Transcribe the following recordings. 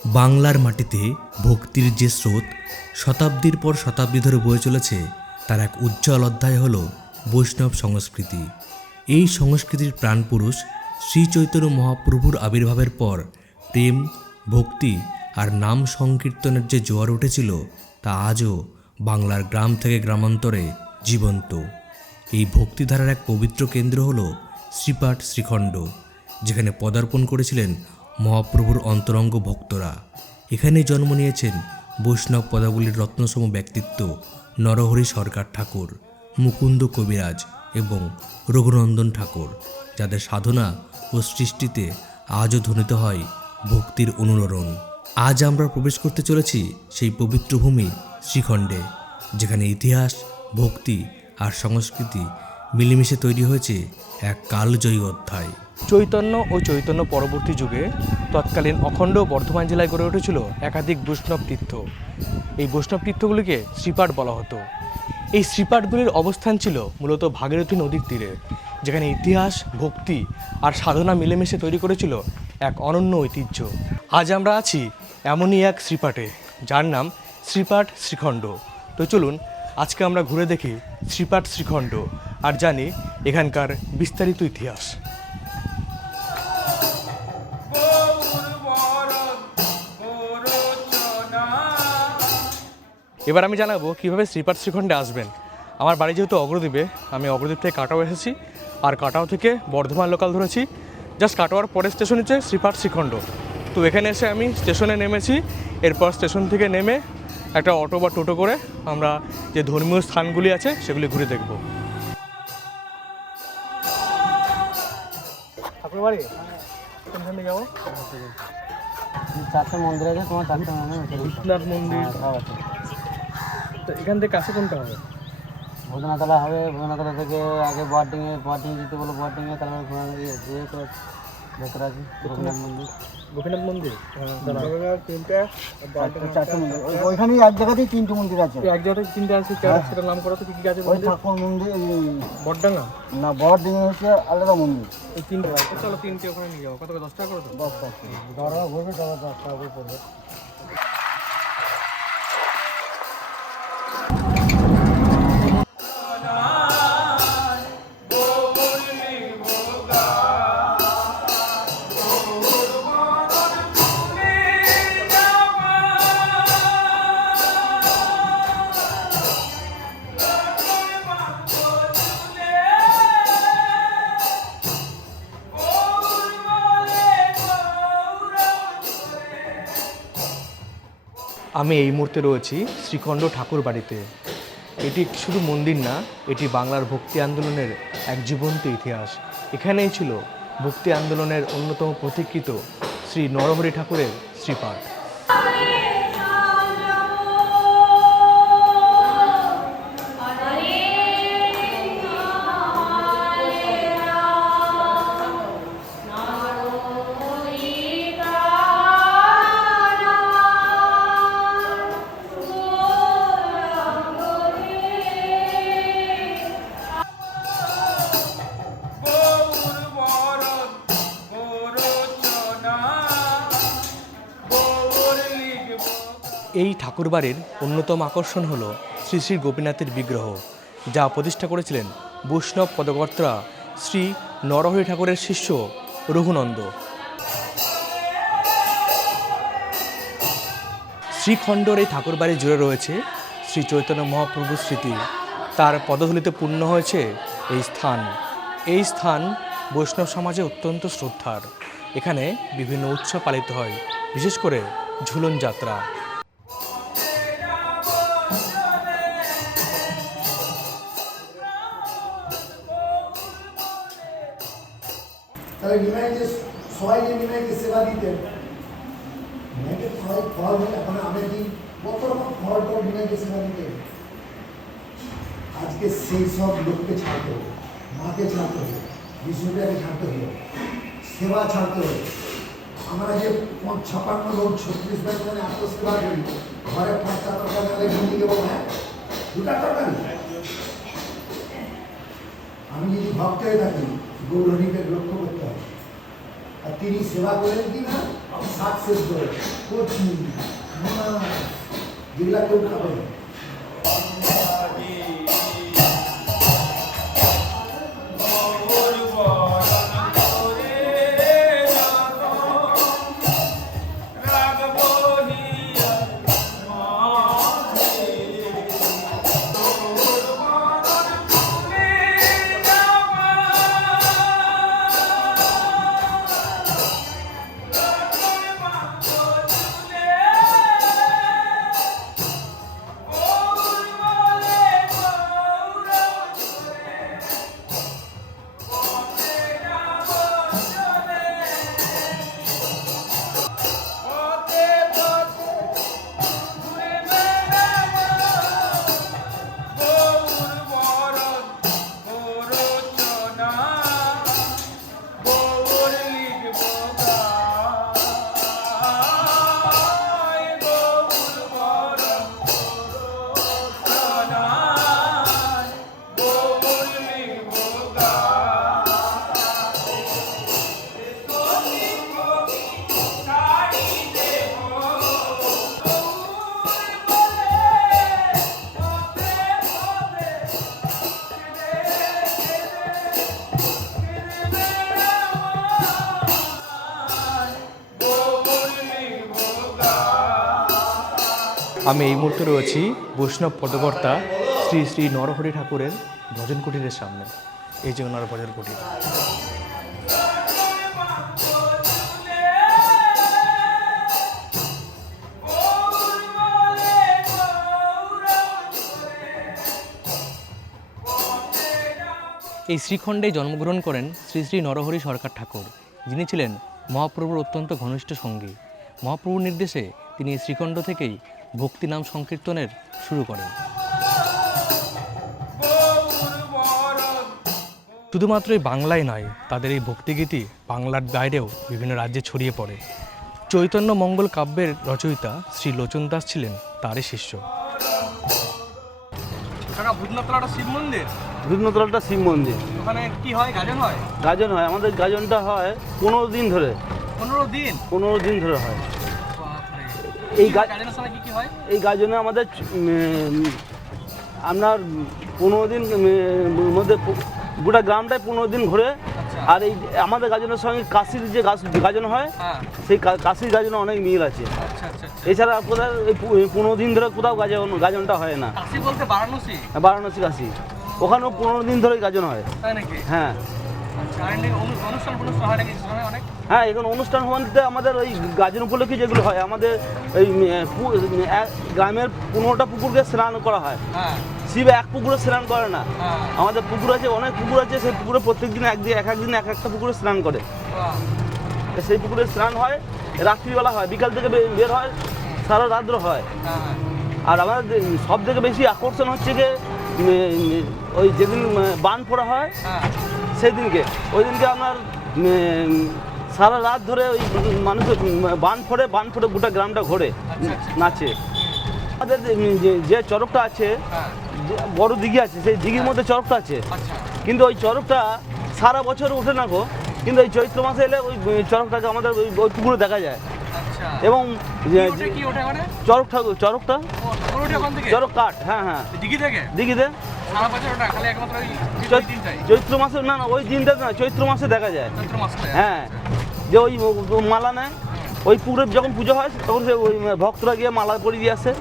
বাংলার মাটিতে ভক্তির যে স্রোত শতাব্দীর পর শতাব্দী ধরে বয়ে চলেছে, তার এক উজ্জ্বল অধ্যায় হল বৈষ্ণব সংস্কৃতি। এই সংস্কৃতির প্রাণপুরুষ শ্রী চৈতন্য মহাপ্রভুর আবির্ভাবের পর প্রেম, ভক্তি আর নাম সংকীর্তনের যে জোয়ার উঠেছিল, তা আজও বাংলার গ্রাম থেকে গ্রামান্তরে জীবন্ত। এই ভক্তিধারার এক পবিত্র কেন্দ্র হল শ্রীপাঠ শ্রীখণ্ড, যেখানে পদার্পণ করেছিলেন মহাপ্রভুর অন্তরঙ্গ ভক্তরা। এখানে জন্ম নিয়েছেন বৈষ্ণব পদাবলীর রত্নসম ব্যক্তিত্ব নরহরি সরকার ঠাকুর, মুকুন্দ কবিরাজ এবং রঘুনন্দন ঠাকুর, যাদের সাধনা ও সৃষ্টিতে আজও ধ্বনিত হয় ভক্তির অনুরণন। আজ আমরা প্রবেশ করতে চলেছি সেই পবিত্র ভূমি শ্রীখণ্ডে, যেখানে ইতিহাস, ভক্তি আর সংস্কৃতি মিলেমিশে তৈরি হয়েছে এক কালজয়ী অধ্যায়। চৈতন্য ও চৈতন্য পরবর্তী যুগে তৎকালীন অখণ্ড বর্ধমান জেলায় গড়ে উঠেছিল একাধিক বৈষ্ণব তীর্থ। এই বৈষ্ণব তীর্থগুলিকে শ্রীপাঠ বলা হতো। এই শ্রীপাঠগুলির অবস্থান ছিল মূলত ভাগীরথী নদীর তীরে, যেখানে ইতিহাস, ভক্তি আর সাধনা মিলেমিশে তৈরি করেছিল এক অনন্য ঐতিহ্য। আজ আমরা আছি এমনই এক শ্রীপাঠে, যার নাম শ্রীপাঠ শ্রীখণ্ড। তো চলুন আজকে আমরা ঘুরে দেখি শ্রীপাঠ শ্রীখণ্ড আর জানি এখানকার বিস্তারিত ইতিহাস। এবার আমি জানাবো কীভাবে শ্রীপাঠ শ্রীখণ্ডে আসবেন। আমার বাড়ি যেহেতু অগ্রদ্বীপে, আমি অগ্রদ্বীপ থেকে কাটাও এসেছি, আর কাটাও থেকে বর্ধমান লোকাল ধরেছি। জাস্ট কাটোয়ার পরের স্টেশন হচ্ছে শ্রীপাঠ শ্রীখণ্ড। তো এখানে এসে আমি স্টেশনে নেমেছি। এরপর স্টেশন থেকে নেমে একটা অটো বা টোটো করে আমরা যে ধর্মীয় স্থানগুলি আছে সেগুলি ঘুরে দেখব। ঠাকুর বাড়ি কোনখানে যাবো? চারটে মন্দির আছে, তোমার চারটে বিশ্বনাথ মন্দির। তো এখান থেকে কাছে কোনটা হবে? ভোজনাতলা হবে। ভোজনাতলা থেকে আগে বোয়াটিং যেতে বলো, বোয়াটিংয়ে তারপরে ভেতরে আছে গোপীনাথ মন্দির। গোপীনাথ মন্দির চারটে মন্দির, ওইখানেই এক জায়গাতেই তিনটে মন্দির আছে। এক জায়গায় তিনটে আছে, সেটার নাম করো তো, কি কি আছে? ওই ঠাকুর মন্দির, বটডাঙ্গা না বড়ডিঙা হচ্ছে আলাদা মন্দির। এই তিনটে আছে। চলো তিনটে ওখানে নিয়ে যাবো। কত করে? 10 টাকা করে তো? 10 টাকা দরা ঘুরবে, 10 টাকা করে পড়বে। আমি এই মুহূর্তে রয়েছি শ্রীখণ্ড ঠাকুর বাড়িতে। এটি শুধু মন্দির না, এটি বাংলার ভক্তি আন্দোলনের এক জীবন্ত ইতিহাস। এখানেই ছিল ভক্তি আন্দোলনের অন্যতম প্রতীকৃত শ্রী নরহরি ঠাকুরের শ্রীপাঠ। এই ঠাকুরবাড়ির অন্যতম আকর্ষণ হল শ্রী শ্রী গোপীনাথের বিগ্রহ, যা প্রতিষ্ঠা করেছিলেন বৈষ্ণব পদকর্তা শ্রী নরহরি ঠাকুরের শিষ্য রঘুনন্দ। শ্রীখণ্ডর এই ঠাকুরবাড়ি জুড়ে রয়েছে শ্রী চৈতন্য মহাপ্রভুর স্মৃতি। তার পদধূলিতে পূর্ণ হয়েছে এই স্থান। এই স্থান বৈষ্ণব সমাজে অত্যন্ত শ্রদ্ধার। এখানে বিভিন্ন উৎসব পালিত হয়, বিশেষ করে ঝুলন যাত্রা। তাহলে নিমাইকে সবাইকে নিমাইকে সেবা দিতেন। নিমাইকে ফল এখন আগের দিন কত রকম ফল টল নিমাইকে সেবা দিতেন। আজকে সেই সব লোককে ছাড়তে হবে, মাকে ছাড়তে হবে, বিষ্ণুটাকে ছাড়তে হবে, সেবা ছাড়তে হবে। আমরা যে 56 লোক 36 বার মানে আত্মসেবা করি, ঘরে 5টা তরকারি নিয়ে দেবো, হ্যাঁ 2টা তরকারি। আমি যদি ভক্ত হয়ে থাকি, গৌরহরিকে লক্ষ্য করতে হবে। আর তিনি সেবা করেন কি না সাকসেস করে কচি মাছ যেগুলা কেউ খাবে না। আমি এই মুহূর্তে রয়েছি বৈষ্ণব পদকর্তা শ্রী শ্রী নরহরি ঠাকুরের ভজন কুটিরের সামনে। এই যে ওনার ভজন কুটির। এই শ্রীখণ্ডে জন্মগ্রহণ করেন শ্রী শ্রী নরহরি সরকার ঠাকুর, যিনি ছিলেন মহাপ্রভুর অত্যন্ত ঘনিষ্ঠ সঙ্গী। মহাপ্রভুর নির্দেশে তিনি এই শ্রীখণ্ড থেকেই ভক্তি নাম সংকীর্তনের শুরু করেন। শুধুমাত্র এই বাংলায় নয়, তাদের এই ভক্তিগীতি বাংলার বাইরেও বিভিন্ন রাজ্যে ছড়িয়ে পড়ে। চৈতন্য মঙ্গল কাব্যের রচয়িতা শ্রী লোচন দাস ছিলেন তারই শিষ্য। ভূতনাথতলাটা শিব মন্দির, ভূতনাথতলাটা শিব মন্দির। ওখানে কি হয়? গাজন হয়? গাজন হয়, আমাদের গাজনটা হয় 15 দিন ধরে। 15 দিন? 15 দিন ধরে হয়। এই গাজনের সময় কি কি হয়? এই গাজনে আমাদের আপনার 15 দিন মধ্যে গোটা গ্রামটায় 15 দিন ঘুরে। আর এই আমাদের গাজনের সঙ্গে কাশির যে গাজন হয়, সেই কাশির গাজনে অনেক মিল আছে। এছাড়া কোথাও 15 দিন ধরে কোথাও গাজনটা হয় না। কাশি বলতে বারাণসী? বারাণসী কাশি, ওখানেও 15 দিন ধরে গাজন হয়। হ্যাঁ হ্যাঁ, এখন অনুষ্ঠান বলতে আমাদের ওই গাজন উপলক্ষে যেগুলো হয়, আমাদের ওই গ্রামের 15টা পুকুরকে স্নান করা হয়। শিব এক পুকুরে স্নান করে না, আমাদের পুকুর আছে, অনেক পুকুর আছে। সেই পুকুরে প্রত্যেকদিন এক একদিন এক একটা পুকুরে স্নান করে। সেই পুকুরে স্নান হয়, রাত্রিবেলা হয়, বিকাল থেকে বের হয়, সারা রাত্র হয়। আর আমাদের সব থেকে বেশি আকর্ষণ হচ্ছে যে ওই যেদিন বান পড়া হয় সেদিনকে, ওই দিনকে আপনার সারা রাত ধরে ওই মানুষের বান ফোড়ে গোটা গ্রামটা ঘোরে, নাচে। আমাদের যে চরকটা আছে, বড় দিঘি আছে, সেই দিঘির মধ্যে চরকটা আছে, কিন্তু ওই চরকটা সারা বছর ওঠে না গো, কিন্তু ওই চৈত্র মাসে এলে ওই চরকটাকে আমাদের ওই পুকুরে দেখা যায়। এবং চরক ঠাকুর, চরক কাঠ, হ্যাঁ হ্যাঁ, দিঘিতে চৈত্র মাসে, না ওই দিনটা না, চৈত্র মাসে দেখা যায়। হ্যাঁ, যে ওই মালা নেয়, ওই পুকুরে যখন পুজো হয় তখন সে ওই ভক্তরা গিয়ে মালা পরিয়ে দিয়ে আসে।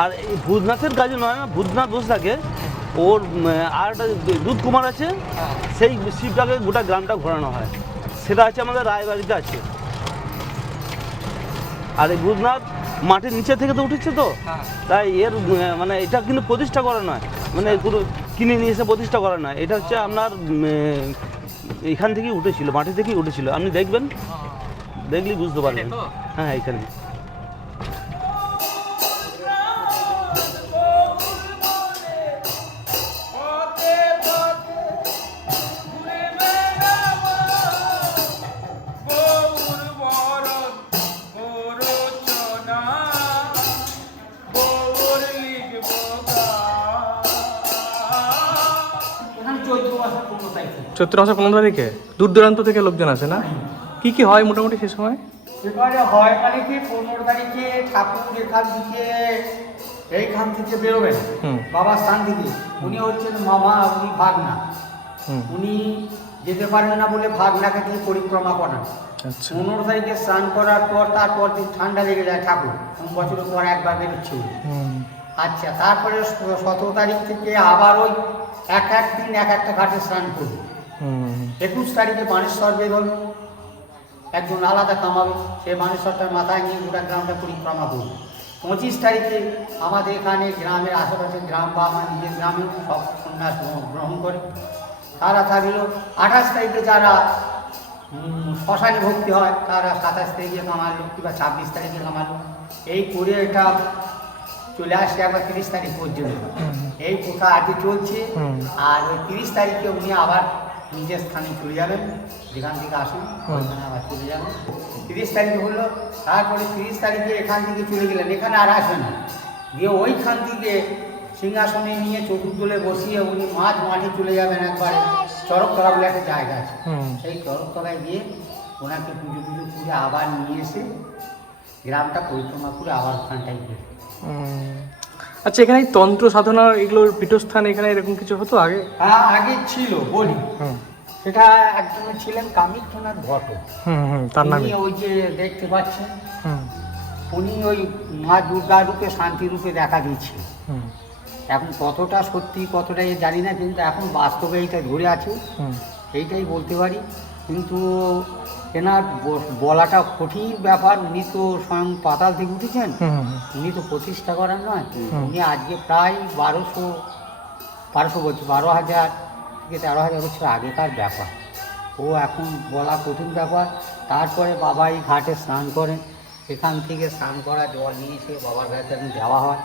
আর এই ভূতনাথের কাজে নয় না, ভূতনাথ বসে থাকে, ওর আর একটা দুধ কুমার আছে, সেই শিবটাকে গোটা গ্রামটা ঘোরানো হয়। সেটা আছে আমাদের রায়বাড়িতে আছে। আর এই ভূতনাথ মাটির নিচে থেকে তো উঠেছে, তো তাই এর মানে এটা কিন্তু প্রতিষ্ঠা করা নয়, মানে পুরো কিনে নিয়ে এসে প্রতিষ্ঠা করা নয়। এটা হচ্ছে আপনার এখান থেকেই উঠেছিল, মাটি থেকেই উঠেছিল। আপনি দেখবেন, দেখলেই বুঝতে পারবেন। হ্যাঁ, এখানে চৈত্র মাসের 15 তারিখে দূর দূরান্ত থেকে লোকজন আসে না? কি কি হয় মোটামুটি সে সময়? এবারে হয় মানে কি 15 তারিখে ঠাকুর এইখান থেকে বেরোবেন বাবার স্থান থেকে। উনি হচ্ছেন মামা, উনি ভাগনা। উনি যেতে পারেন না বলে ভাগনাকে দিয়ে পরিক্রমা করান। আচ্ছা। 15 তারিখে স্নান করার পর তারপর দিন ঠান্ডা লেগে যায় ঠাকুর, বছরের পর একবার বেরোচ্ছে। আচ্ছা, তারপরে 17 তারিখ থেকে আবার ওই এক দিন এক একটা ঘাটে স্নান করবে। 21 তারিখে বানেশ্বর বেরোবে, একজন আলাদা কামাবে, সেই বানেশ্বরটার মাথায় নিয়ে গোটা গ্রামটা পরিক্রমা করবে। 25 তারিখে আমাদের এখানে গ্রামের আশেপাশে গ্রাম বা আমার নিজের গ্রামেও সব সন্ন্যাস গ্রহণ করে। তারা থাকলো 28 তারিখে যারা শ্মশানে ভক্তি হয় তারা 27 তারিখে কামালো, কিংবা 26 তারিখে কামালো। এই করে এটা চলে আসছে একবার 30 তারিখ পর্যন্ত। এই প্রথা আজকে চলছে। আর ওই 30 তারিখে উনি আবার নিজের স্থানে চলে যাবেন, যেখান থেকে আসেন ওইখানে আবার চলে যাবেন। 30 তারিখে হলো, তারপরে 30 তারিখে এখান থেকে চলে গেলেন, এখানে আর আসবেন না। দিয়ে ওইখান থেকে সিংহাসনে নিয়ে চতুর্দলে বসিয়ে উনি মাঠে চলে যাবেন একবারে চরকতলা বলে একটা জায়গা আছে, সেই চরকতলায় গিয়ে ওনাকে পুজো করে আবার নিয়ে এসে গ্রামটা পরিক্রমা করে আবার ওখানটায় গিয়ে। আচ্ছা, এখানে তন্ত্র সাধনা এগুলোর পীঠস্থান এখানে এরকম কিছু হতো আগে? হ্যাঁ, আগে ছিল বলি। সেটা একজন ছিলেন কামিক্ষনাথ ভট্ট। তার নামে উনি ওই যে দেখতে পাচ্ছেন, উনি ওই মা দুর্গা রূপে শান্তি রূপে দেখা দিয়েছিল। এখন কতটা সত্যি কতটা জানি না, কিন্তু এখন বাস্তবে এইটা ধরে আছে, এইটাই বলতে পারি। কিন্তু এনার বলাটা কঠিন ব্যাপার। উনি তো স্বয়ং পাতাল থেকে উঠেছেন, উনি তো প্রতিষ্ঠা করেন নয়। উনি আজকে প্রায় 1200 বছর, 12,000 থেকে 13,000 বছর আগেকার ব্যাপার। ও এখন বলা কঠিন ব্যাপার। তারপরে বাবা এই ঘাটে স্নান করেন, এখান থেকে স্নান করা জল নিয়ে এসে বাবার ঘাটে এখন দেওয়া হয়,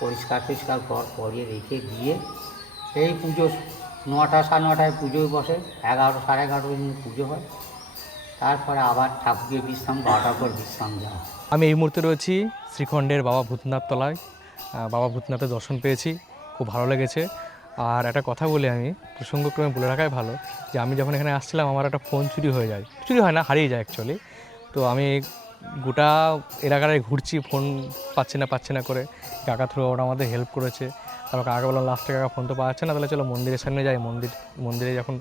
পরিষ্কার করিয়ে রেখে দিয়ে এই পুজো 9টা 9:30টায় পুজোয় বসে, 11 সাড়ে 11 পর্যন্ত পুজো হয়। তারপরে আবার ঠাকুরকে বিশ্রাম 12টার পর বিশ্রাম দেওয়া হয়। আমি এই মুহূর্তে রয়েছি শ্রীখণ্ডের বাবা ভূতনাথ তলায়। বাবা ভূতনাথের দর্শন পেয়েছি, খুব ভালো লেগেছে। আর একটা কথা বলি, আমি প্রসঙ্গক্রমে বলে রাখাই ভালো যে আমি যখন এখানে আসছিলাম আমার একটা ফোন চুরি হয়ে যায়, চুরি হয় না, হারিয়ে যায় অ্যাকচুয়ালি। তো আমি গোটা এলাকায় ঘুরছি, ফোন পাচ্ছি না করে কাকা থ্রু ওরা আমাদের হেল্প করেছে। তারপর কাকা বললাম লাস্টে কাকা ফোন তো পাচ্ছে না, তাহলে চলো মন্দিরের সামনে যাই। মন্দিরে যখন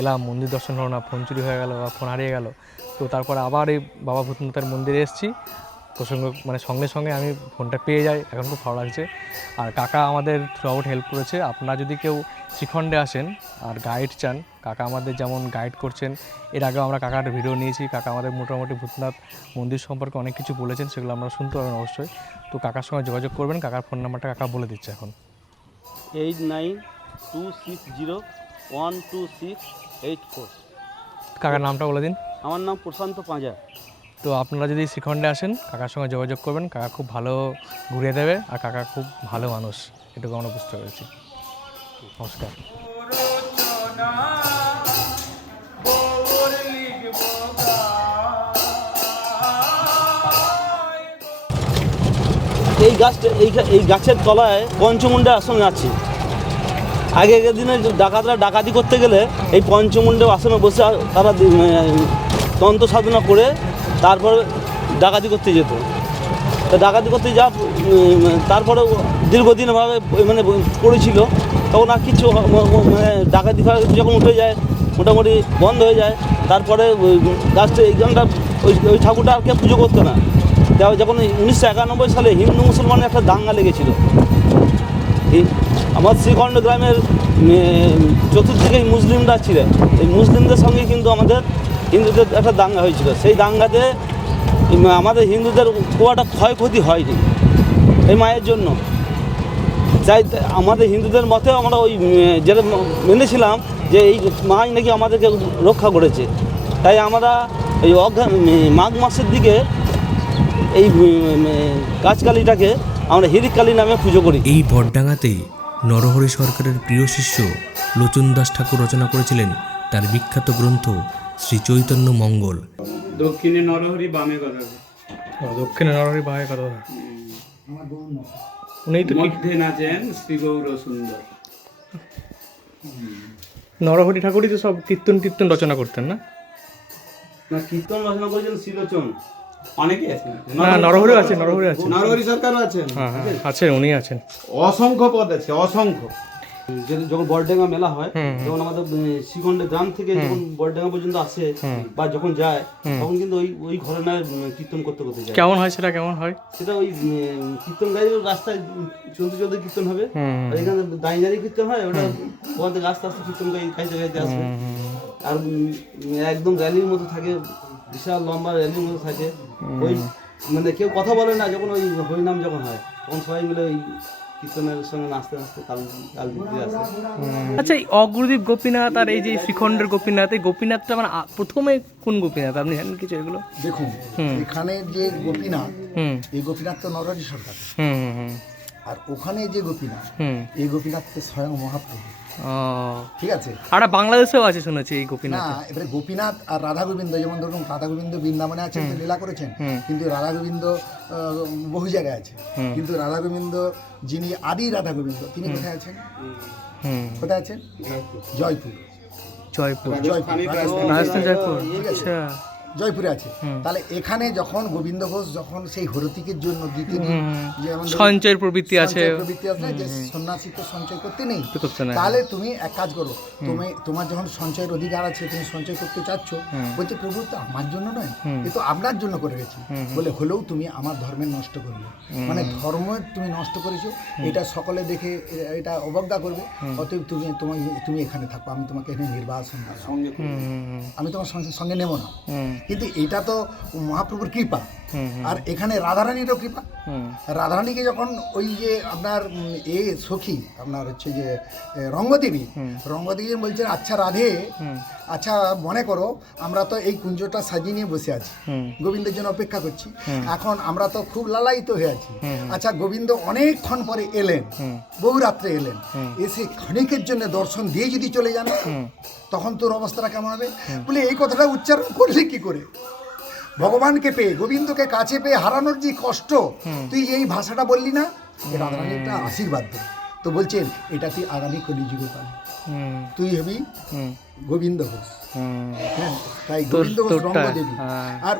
এলাম, মন্দির দর্শন হলো না, ফোন চুরি হয়ে গেল বা ফোন হারিয়ে গেল। তো তারপর আবার এই বাবা ভূতনাথের মন্দিরে এসেছি, সঙ্গে সঙ্গে আমি ফোনটা পেয়ে যাই। এখন খুব ভালো লাগছে। আর কাকা আমাদের থ্রু আউট হেল্প করেছে। আপনারা যদি কেউ শ্রীখণ্ডে আসেন আর গাইড চান, কাকা আমাদের যেমন গাইড করছেন, এর আগেও আমরা কাকার ভিডিও নিয়েছি। কাকা আমাদের মোটামুটি ভূতনাথ মন্দির সম্পর্কে অনেক কিছু বলেছেন, সেগুলো আমরা শুনতে পারবেন অবশ্যই। তো কাকার সঙ্গে যোগাযোগ করবেন। কাকার ফোন নাম্বারটা কাকা বলে দিচ্ছে এখন। 8926012684। কাকার নামটা বলে দিন। আমার নাম প্রশান্ত পাঁজা। তো আপনারা যদি শ্রীখণ্ডে আসেন কাকার সঙ্গে যোগাযোগ করবেন, কাকা খুব ভালো ঘুরিয়ে দেবে। আর কাকা খুব ভালো মানুষ, এটুকু আমরা বুঝতে পেরেছি। নমস্কার। এই গাছটা এই গাছের তলায় পঞ্চমুণ্ডে আসন আছে। আগেকার দিনে ডাকাতরা ডাকাতি করতে গেলে এই পঞ্চমুণ্ডে আসনে বসে তারা তন্ত্র সাধনা করে তারপরে ডাকাতি করতে যেত। তা ডাকাতি করতে তারপরে দীর্ঘদিনভাবে মানে পড়েছিল, তখন আর কিছু মানে ডাকাতি যখন উঠে যায়, মোটামুটি বন্ধ হয়ে যায়। তারপরে গাছটা এই গানটা ওই ঠাকুরটা আর কেউ পুজো করতো না। যখন 1991 সালে হিন্দু মুসলমানের একটা দাঙ্গা লেগেছিল, আমার শ্রীখণ্ড গ্রামের চতুর্দিকে মুসলিমরা ছিলেন, এই মুসলিমদের সঙ্গে কিন্তু আমাদের হিন্দুদের একটা দাঙ্গা হয়েছিল। সেই দাঙ্গাতে আমাদের হিন্দুদের খুব একটা ক্ষয়ক্ষতি হয়নি এই মায়ের জন্য। তাই আমাদের হিন্দুদের মতে আমরা ওই যেটা মেনেছিলাম যে এই মাই নাকি আমাদেরকে রক্ষা করেছে। তাই আমরা এই মাঘ মাসের দিকে এই গাছকালীটাকে আমরা হিরিকালী নামে পুজো করি। এই বটডাঙ্গাতেই নরহরি সরকারের প্রিয় শিষ্য লোচন দাস ঠাকুর রচনা করেছিলেন তার বিখ্যাত গ্রন্থ শ্রী চৈতন্য মঙ্গল। দক্ষিণে নরহরি, বামে গদাধর। দক্ষিণে নরহরি, বামে গদাধর। উনি তো মধ্যে নাচেন শ্রী গৌর সুন্দর। নরহরি ঠাকুরই তো সব কীর্তন রচনা করতেন না? না, কীর্তন রচনা করেছেন শ্রীলোচন। অনেকে আছে না নরহরি আছে, নরহরি আছে। নরহরি সরকারও আছেন, হ্যাঁ হ্যাঁ আছেন, উনি আছেন। অসংখ্য পদ আছে, অসংখ্য। যখন বড়ডাঙ্গা মেলা হয়, যখন আমাদের শ্রীখণ্ডে গ্রাম থেকে যখন বড়ডাঙ্গা পর্যন্ত আসে বা যখন যায়, তখন কিন্তু ওই ঘরানায় কীর্তন করতে করতে যায়। কেমন হয় সেটা, কেমন হয়? সেটা ওই কীর্তন গাড়ি রাস্তায় চলতে চলতে কীর্তন হবে, আর এখানে দাঁড়িয়ে দাঁড়িয়ে কীর্তন হয়, ওটা ওখান থেকে আস্তে আস্তে কীর্তন গাইতে গাইতে আসবে। আর একদম র্যালির মতো থাকে, বিশাল লম্বা র্যালির মতো থাকে। ওই মানে কেউ কথা বলে না, যখন ওই হরিনাম যখন হয় তখন সবাই মিলে ওই কীর্তনের সঙ্গে নাচতে নাচতে কাল দিতে আসে। আচ্ছা, এই অগুরুদেব গোপীনাথ আর এই যে শ্রীখণ্ডের গোপীনাথ, এই গোপীনাথটা মানে প্রথমে কোন গোপীনাথ, আপনি জানেন কিছু এগুলো? দেখুন, এখানে যে গোপীনাথ, এই গোপীনাথ তো নরহরি সরকার, আর ওখানে যে গোপীনাথ, এই গোপীনাথ তো স্বয়ং মহাপ্রভু। ঠিক আছে, আর বাংলাদেশেও আছে শুনেছি এই গোপীনাথ। না, এবারে গোপীনাথ আর রাধা গোবিন্দ, যেমন ধরুন রাধা গোবিন্দ বৃন্দাবনে আছেন, তো লীলা করেছেন, কিন্তু রাধা গোবিন্দ বহু জায়গায় আছে, কিন্তু রাধা গোবিন্দ যিনি আদি রাধা গোবিন্দ, তিনি কোথায় আছেন? কোথায় আছেন? জয়পুর। জয়পুর, জয়পুর, রাজস্থান, জয়পুর। ঠিক আছে, আচ্ছা, জয়পুরে আছে। তাহলে এখানে যখন গোবিন্দ ঘোষ যখন সেই হরতিকের জন্য দিতে যেমন সঞ্চয়ের প্রবৃত্তি আছে, প্রবৃত্তি আছে, যে সন্ন্যাসী তো সঞ্চয় করতে নেই, করতে নেই। তাহলে তুমি এক কাজ করো, তোমার যখন সঞ্চয়ের অধিকার আছে, তুমি সঞ্চয় করতে চাচ্ছ, বলছে প্রভু তো আমার জন্য নয়, এ তো আপনার জন্য করে গেছি, বলে হলেও তুমি আমার ধর্মের নষ্ট করবে, মানে ধর্ম তুমি নষ্ট করেছো, এটা সকলে দেখে এটা অবজ্ঞা করবে, অতএব তুমি এখানে থাকো, আমি তোমাকে এখানে নির্বাসন করবো, আমি তোমার সঙ্গে নেব না। কিন্তু এটা তো মহাপ্রভুর কৃপা, আর এখানে রাধারানীরও কৃপা। রাধারানীকে যখন ওই যে আপনার সখী আপনার হচ্ছে যে রঙ্গদেবী বলছেন, আচ্ছা রাধে, আচ্ছা মনে করো আমরা তো এই কুঞ্জটা সাজিয়ে নিয়ে বসে আছি, গোবিন্দের জন্য অপেক্ষা করছি, এখন আমরা তো খুব লালায়িত হয়ে আছি, আচ্ছা গোবিন্দ অনেকক্ষণ পরে এলেন, বহু রাত্রে এলেন, এসে ক্ষণিকের জন্য দর্শন দিয়ে যদি চলে যান, তখন তোর অবস্থাটা কেমন হবে? বলে এই কথাটা উচ্চারণ করলে কি করে? ভগবানকে পেয়ে, গোবিন্দকে কাছে পেয়ে হারানোর যে কষ্ট, তুই এই ভাষাটা বললি না, রাধারানী একটা আশীর্বাদ দে। তো বলছেন এটা তুই আগামী কলিযুগে পাবি, তুই হবি গোবিন্দ ঘোষ। হ্যাঁ, তাই গোবিন্দ ঘোষ রঙ্গদেবী, আর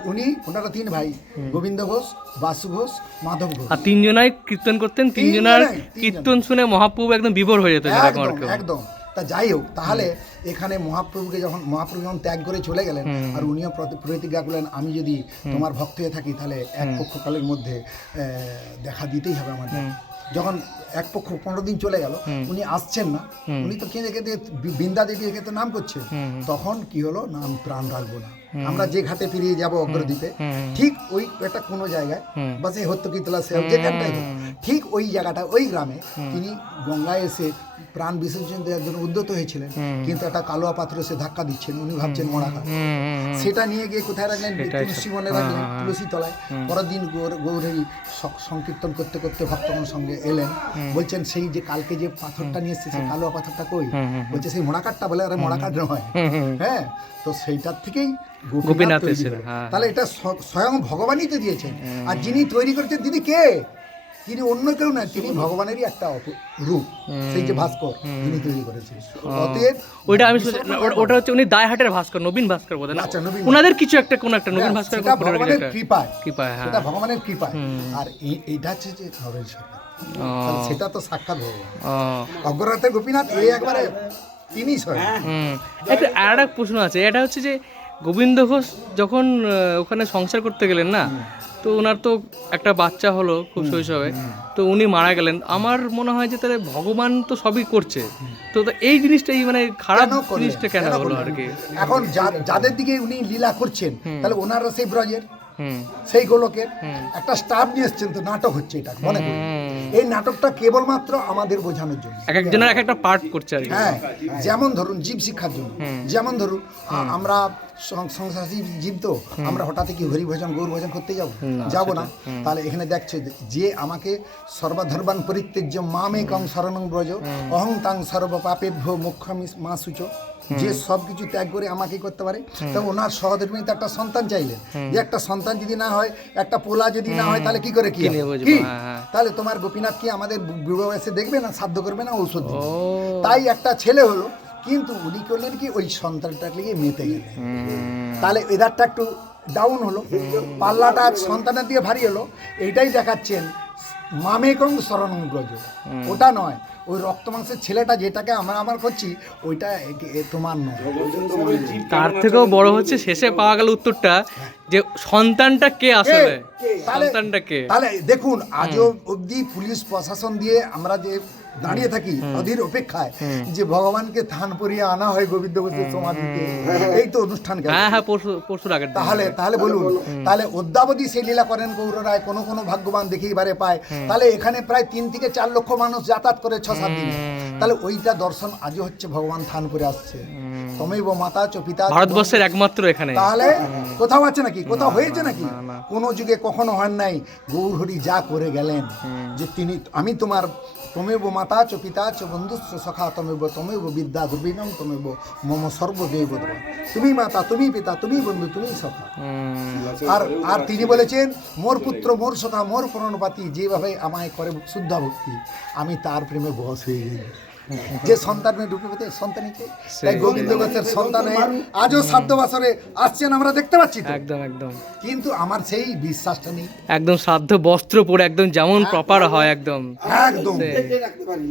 ওনারা 3 ভাই, গোবিন্দ ঘোষ, বাসু ঘোষ, মাধব ঘোষ, আর 3 জনাই কীর্তন করতেন। 3 জনার কীর্তন শুনে মহাপ্রভু একদম বিভোর হয়ে যেত। একদম। তা যাই হোক, তাহলে এখানে মহাপ্রভু যখন ত্যাগ করে চলে গেলেন, আর উনিও প্রতিজ্ঞা করলেন, আমি যদি তোমার ভক্ত হয়ে থাকি, তাহলে এক পক্ষকালের মধ্যে দেখা দিতেই হবে আমাদের। যখন এক পক্ষ 15 দিন চলে গেল, উনি আসছেন না, উনি তো কেঁদে কেঁদে বৃন্দা দেবী তো নাম করছেন, তখন কি হলো, নাম প্রাণ রাখবো না, আমরা যে ঘাটে ফিরিয়ে যাবো অগ্রদ্বীপে, ঠিক ওই একটা কোনো জায়গায় বা সেই হত্যকিতলা সে যেখানটাই হোক, ঠিক ওই জায়গাটা, ওই গ্রামে তিনি গঙ্গায় এসে প্রাণ বিসর্জন দেওয়ার জন্য উদ্যত হয়েছিলেন, কিন্তু একটা কালোয়া পাথর এসে ধাক্কা দিচ্ছেন, উনি ভাবছেন মরা কাঠ, সেটা নিয়ে গিয়ে কোথায় রাখলেন? তুলসী বনে রাখলেন, তুলসী তলায়। পরের দিন গৌরহরি সংকীর্তন করতে করতে ভক্তগণ সঙ্গে এলেন, বলছেন সেই যে কালকে যে পাথরটা নিয়ে এসেছে, সেই কালোয়া পাথরটা কই? বলছে সেই মোড়া কাঠটা। বলে আরে মোড়া কাঠ নয়, হ্যাঁ, তো সেইটার থেকেই গোপীনাথ তৈরি হলো। তাহলে এটা স্বয়ং ভগবানই তো দিয়েছেন, আর যিনি তৈরি করেছেন তিনি কে? তিনি অন্য কেউ না, তিনি ভগবানেরই একটা রূপ, সেই যে ভাস্কর যিনি তৈরি করেছেন। অতএব ওইটা আমি ওটা হচ্ছে উনি দায়হাটের ভাস্কর, নবীন ভাস্কর বলেন, আচ্ছা, নবীন ওনাদের কিছু একটা কোন একটা নবীন ভাস্কর, সেটা ভগবানের কৃপায়, হ্যাঁ, সেটা ভগবানের কৃপায়। আর এইটা হচ্ছে যে নরহরি সরকার, সেটা তো সাক্ষাৎ ভগবান। অগ্রনাথের গোপীনাথ এই একবারে তিনি স্বয়ং। একটা আর একটা প্রশ্ন আছে, এটা হচ্ছে যে গোবিন্দ ঘোষ যখন ওখানে সংসার করতে গেলেন না, তো ওনার তো একটা বাচ্চা হলো খুব শৈশবে, তো উনি মারা গেলেন। আমার মনে হয় যে তাহলে ভগবান তো সবই করছে, তো এই জিনিসটা মানে খারাপ জিনিসটা কেন হলো আর কি? এখন যাদের দিকে উনি লীলা করছেন, তাহলে ওনারা সেই ব্রজের, সেই গোলকের একটা স্টাফ নিয়ে এসছেন, তো নাটক হচ্ছে এটা মনে করি। এই নাটকটা কেবলমাত্র আমাদের বোঝানোর জন্য, এক একজনের এক একটা পার্ট করছে আর কি। হ্যাঁ, যেমন ধরুন জীব শিক্ষার জন্য, যেমন ধরুন আমরা সংসারী জীব, তো আমরা হঠাৎ কি হরি ভজন গৌর ভজন করতে যাবো না। তাহলে এখানে দেখছে যে আমাকে সর্বধর্মান পরিত্যজ্য মামেকং শরণং ব্রজ অহং তাং সর্ব পাপেভ্যো মোক্ষামি মা সূচ, যে সব কিছু ত্যাগ করে আমাকে করতে পারে। তো ওনার সহধর্মিনী তো একটা সন্তান চাইলেন, যে একটা সন্তান যদি না হয়, একটা পোলা যদি না হয়, তাহলে কি করে কি তাহলে তোমার গোপীনাথ কি আমাদের বুড়ো বয়সে দেখবে না, সাধ্য করবে না, ঔষধ দেবে। তাই একটা ছেলে হলো, কিন্তু উনি করলেন কি ওই সন্তানটাকে নিয়ে মেতে গেলেন, তাহলে এদারটা একটু ডাউন হলো, পাল্লাটা সন্তানের দিয়ে ভারী হলো। এইটাই দেখাচ্ছেন মামেকং শরণং ব্রজ, ওটা নয়, ওই রক্ত মাংসের ছেলেটা যেটাকে আমরা করছি ওইটা তোমার নয়। তার থেকেও বড় হচ্ছে শেষে পাওয়া গেল উত্তরটা যে সন্তানটা কে আসলে, সন্তানটা কে? তাহলে দেখুন আজও অবধি পুলিশ প্রশাসন দিয়ে আমরা যে দাঁড়িয়ে থাকি অধীর অপেক্ষায় যে ভগবানকে থান পরিয়ে আনা হয় গোবিন্দ ঘোষের সমাধিতে, এই তো অনুষ্ঠান গেল। হ্যাঁ পরশুর আগের দিন। তাহলে বলুন, তাহলে অদ্যাবধি সেই লীলা করেন গৌর রায়, কোনো ভাগ্যবান দেখে এবারে পায়। তাহলে এখানে প্রায় 3 থেকে 4 লক্ষ মানুষ যাতায়াত করে 6-7 দিনে, তাহলে ওইটা দর্শন আজও হচ্ছে, ভগবান থান করে আসছে। তমেব মাতা চ পিতা, ভারতবর্ষের একমাত্র এখানে। তাহলে কোথাও আছে নাকি, কোথাও হয়েছে নাকি? কোন যুগে কখনো হয় নাই। গৌর হরি যা করে গেলেন যে তিনি, আমি তোমার তমেব মাতা চ পিতা চ বন্ধুস্ব সখা তমেব বিদ্যা দুর্বিনম তমেব মম সর্বদেব, তুমি মাতা, তুমি পিতা, তুমি বন্ধু, তুমি সখা। আর তিনি বলেছেন মোর পুত্র, মোর সখা, মোর প্রণপাতি, যেভাবে আমায় করে শুদ্ধ ভক্তি, আমি তার প্রেমে বশ হয়ে গেছি। যে সন্তানে ঢুকে পেতে সন্তানিকে, তাই গোবিন্দ ঘোষের সন্তানে আজও 7 বছরে আসছেন, আমরা দেখতে পাচ্ছি তো। একদম কিন্তু আমার সেই বিশ্বাসটা নেই। একদম শ্রাদ্ধ বস্ত্র পরে একদম যেমন প্রপার হয় একদম। একদম